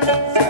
Música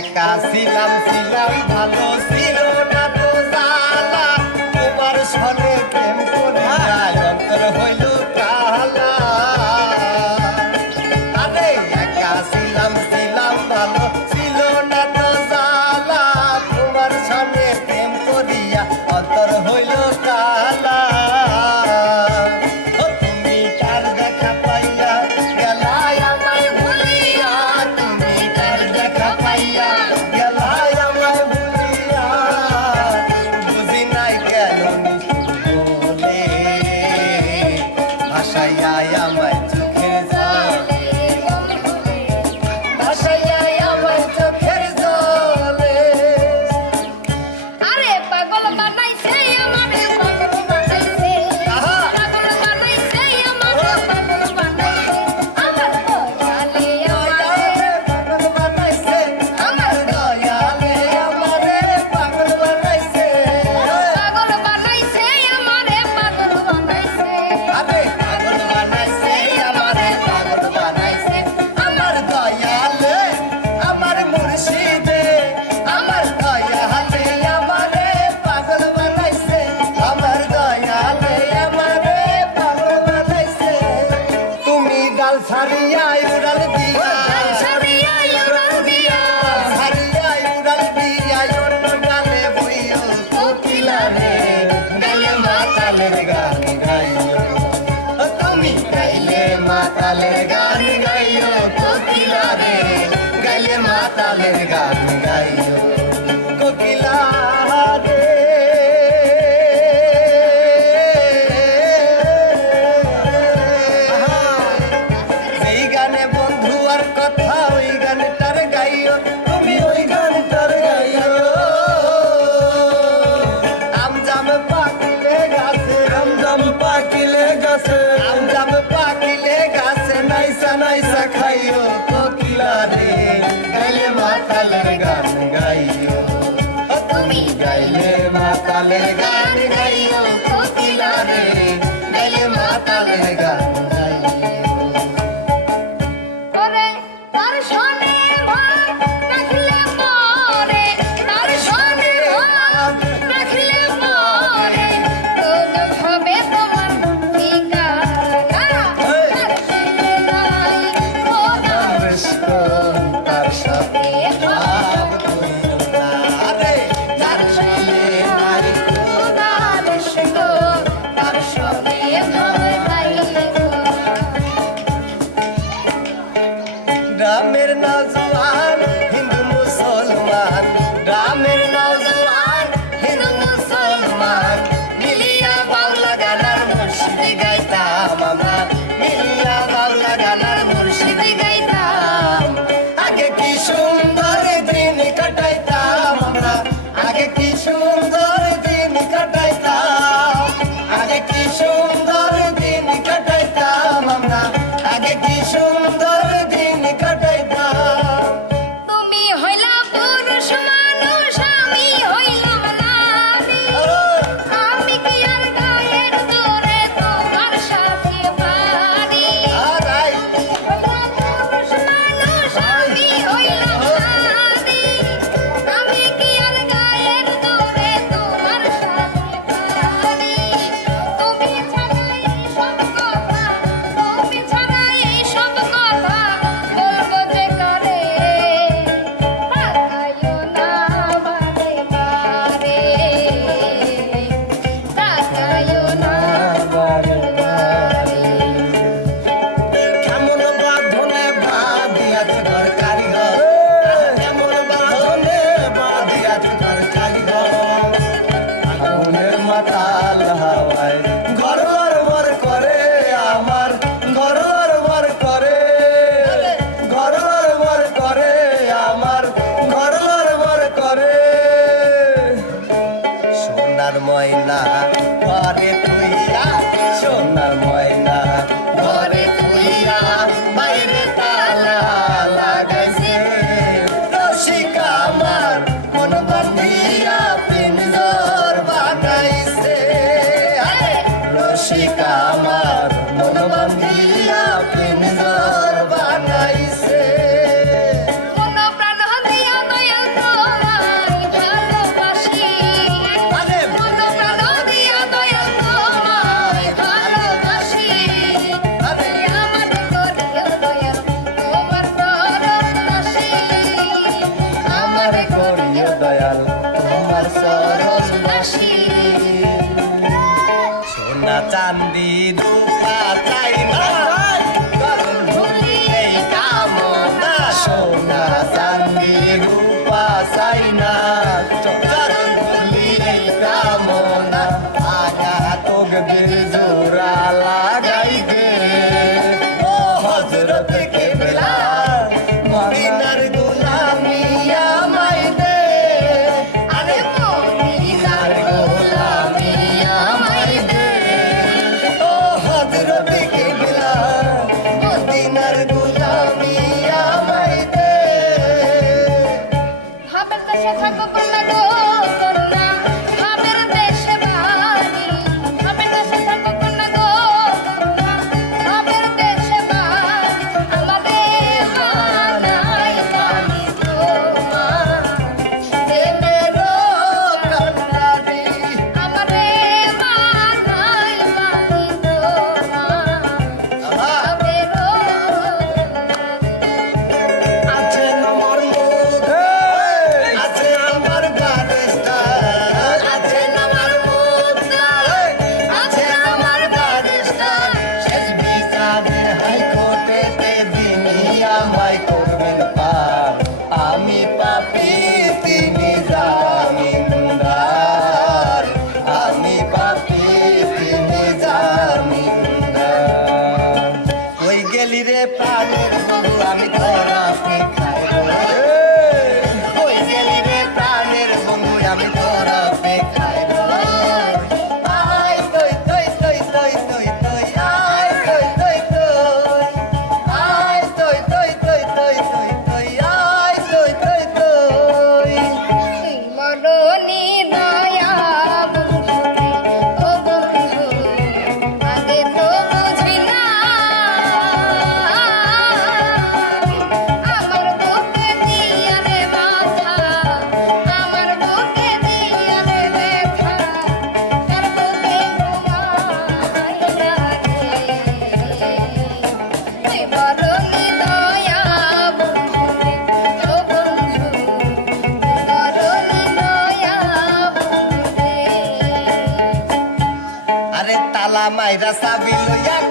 একা ছিলাম ছিলাম ভালো। সারিয়ায় উড়াল দিয়া। পাকিলে গাছে। আঞ্জাম পাকিলে গাছে নাইসা নাইসা খাইও কোকিলা রে গাইলে মাতালের গান গাইও। তুমি? গাইলে মাতালের গান গাইও কোকিলা রে গাইলে মাতালের গান ময়না ঘরে তুইয়া থাকো কন্যা Raja Sabilo Yaku.